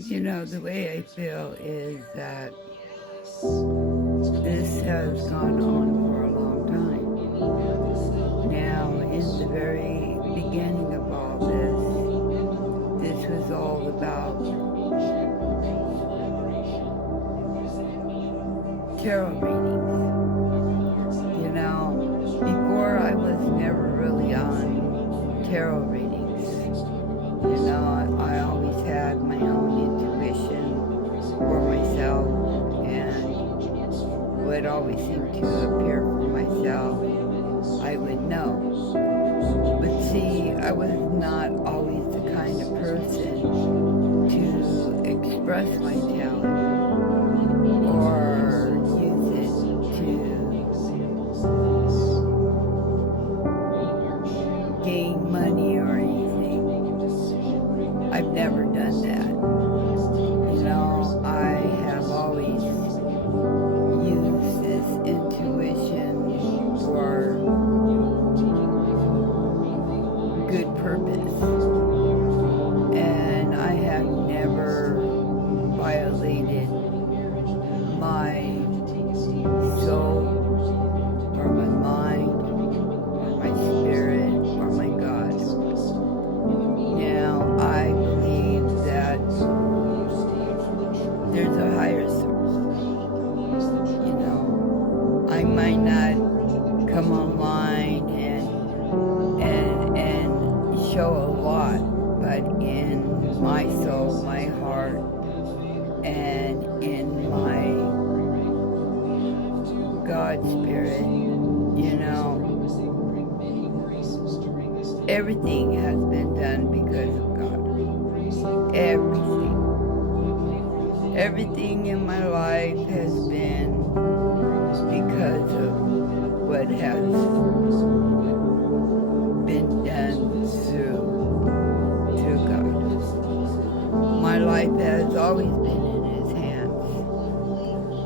The way I feel is that this has gone on for a long time. Now, in the very beginning of all this was all about tarot readings. Before I was never really on tarot readings. I always had my own intuition for myself and would always seem to appear for myself. I would know. But see, I was not always the kind of person to express my talent or use it to gain money or anything. I've never done that. I have always used this intuition for good purpose. And I have never violated my soul or my mind or my spirit or my God. Now, I believe that there's a higher source. I might not come online and show a lot, but in my soul, my heart, and in my God spirit, everything has been done because of God. Everything. Everything in my life has been because of what has been done through God. My life has always been in His hands.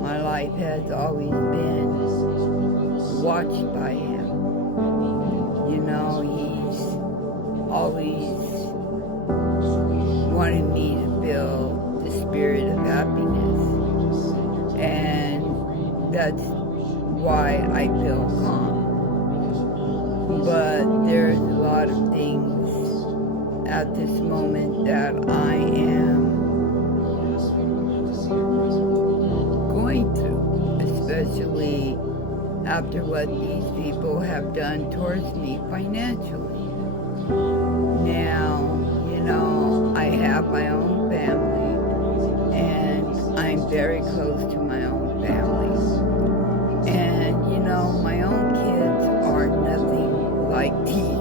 My life has always been watched by Him. He's always wanted me to feel the spirit of happiness. And that's why I feel calm. But there's a lot of things at this moment that I am going through, especially after what these people have done towards me financially. Now, I have my own family, and I'm very close to my own family. And, my own kids are nothing like these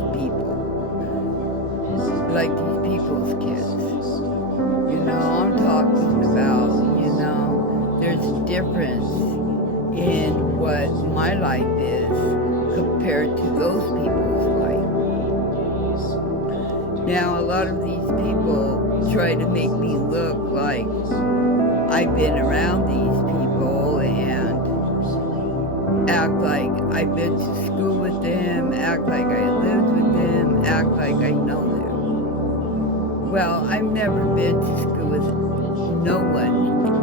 people's kids. I'm talking about, there's a difference in what my life is compared to those people's life. Now, a lot of these people try to make me look like I've been around these people and act like I've been to school with them, act like I lived with them, act like I know them. Well, I've never been to school with no one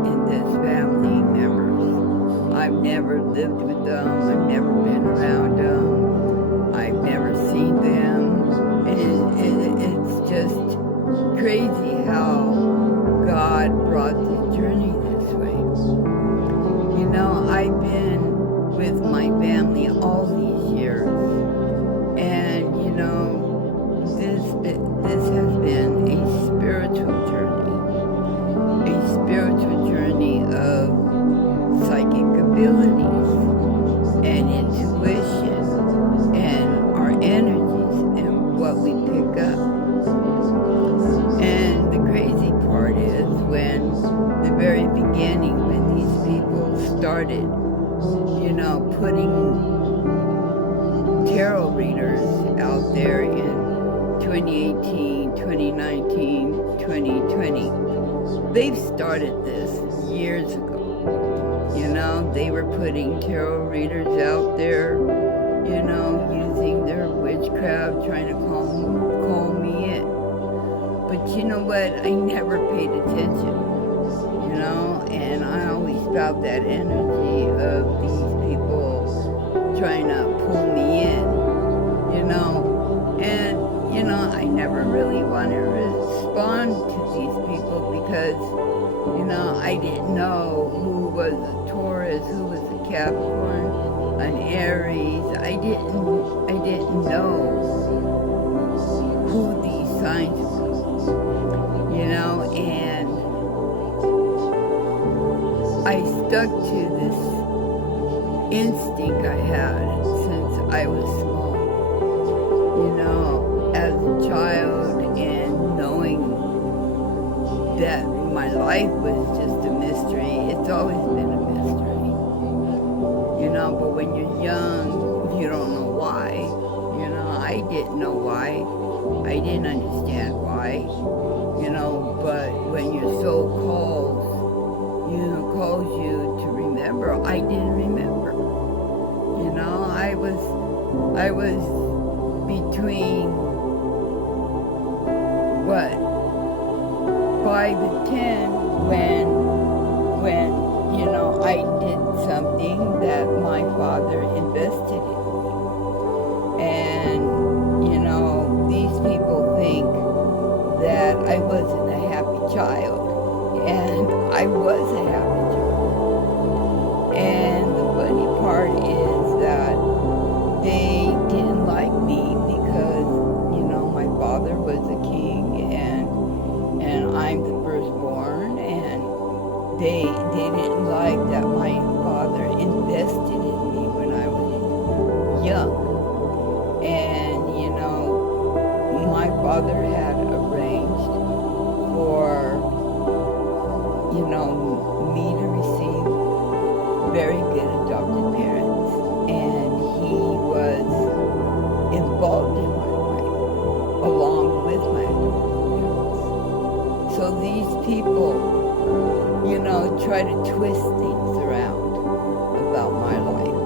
in this family members. I've never lived with them. I've never been around them. I've never seen them. It's just crazy how God brought this journey this way. I've been with my family all these years, and this has been a spiritual journey of psychic abilities and intuition and our energies and what we pick up. And the crazy part is when the very beginning, when these people started, putting tarot readers out there in 2018, 2019, 2020. They've started this years ago. They were putting tarot readers out there, using their witchcraft, trying to call me in. But you know what? I never paid attention. felt that energy of these people trying to pull me in, you know. And, you know, I never really want to respond to these people because, you know, I didn't know who was a Taurus, who was a Capricorn, an Aries. I didn't know who these signs were, you know, and I stuck to this instinct I had since I was small, you know, as a child, and knowing that my life was just a mystery. It's always been a mystery, you know, but when you're young, you don't know why. You know, I didn't know why. I didn't understand why, you know, but when your soul calls you to remember, I didn't remember. You know, I was between, what, 5 and 10 when, you know, I did something that my father invested in. And, you know, these people think that I wasn't a happy child. And I was a happy child. And the funny part is that they didn't like me because, you know, my father was a king and I'm the firstborn, and they didn't like that my father invested in me when I was young. And, you know, my father had arranged for, you know, me to receive very good adopted parents, and he was involved in my life along with my adopted parents. So these people, you know, try to twist things around about my life.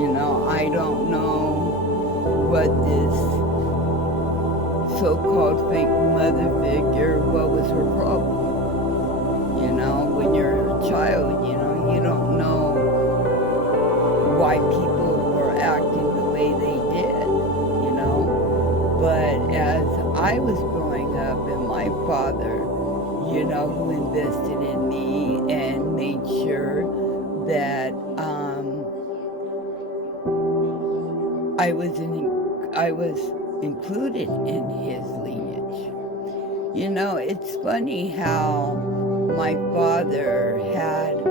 You know, I don't know what this so-called fake mother figure, what was her problem? You know, when you're a child, you know, you don't know why people were acting the way they did, you know. But as I was growing up, and my father, you know, who invested in me and made sure that I was included in his lineage. You know, it's funny how my father had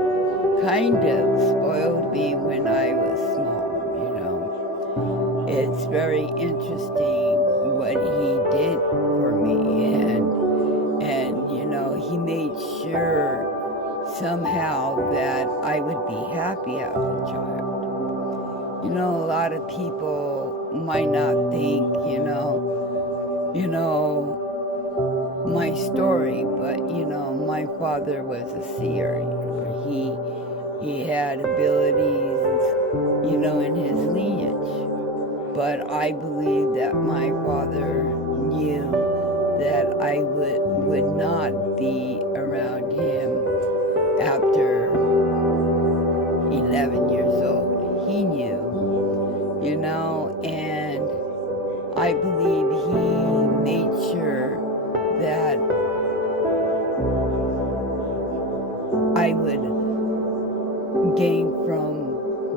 kind of spoiled me when I was small, you know. It's very interesting what he did for me, and you know, he made sure somehow that I would be happy as a child. You know, a lot of people might not think, you know, my story, but, you know, my father was a seer. You know, he had abilities, you know, in his lineage. But I believe that my father knew that I would not be around him after 11 years old. He knew, you know, and I believe he made sure that I would gain from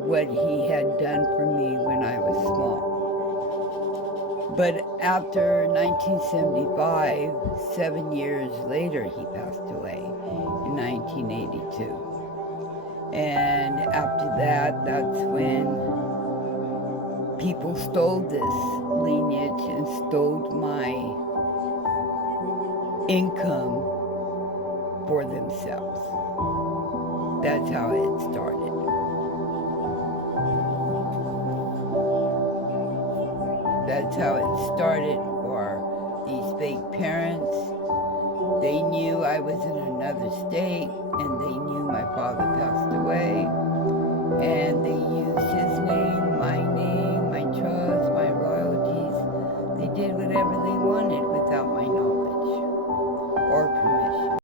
what he had done for me when I was small. But after 1975, 7 years later, he passed away in 1982. And after that, that's when people stole this lineage and stole my income for themselves. That's how it started. That's how it started for these fake parents. They knew I was in another state, and they knew my father passed away, and they used his name, my trust, my royalties. They did whatever they wanted without my knowledge or permission.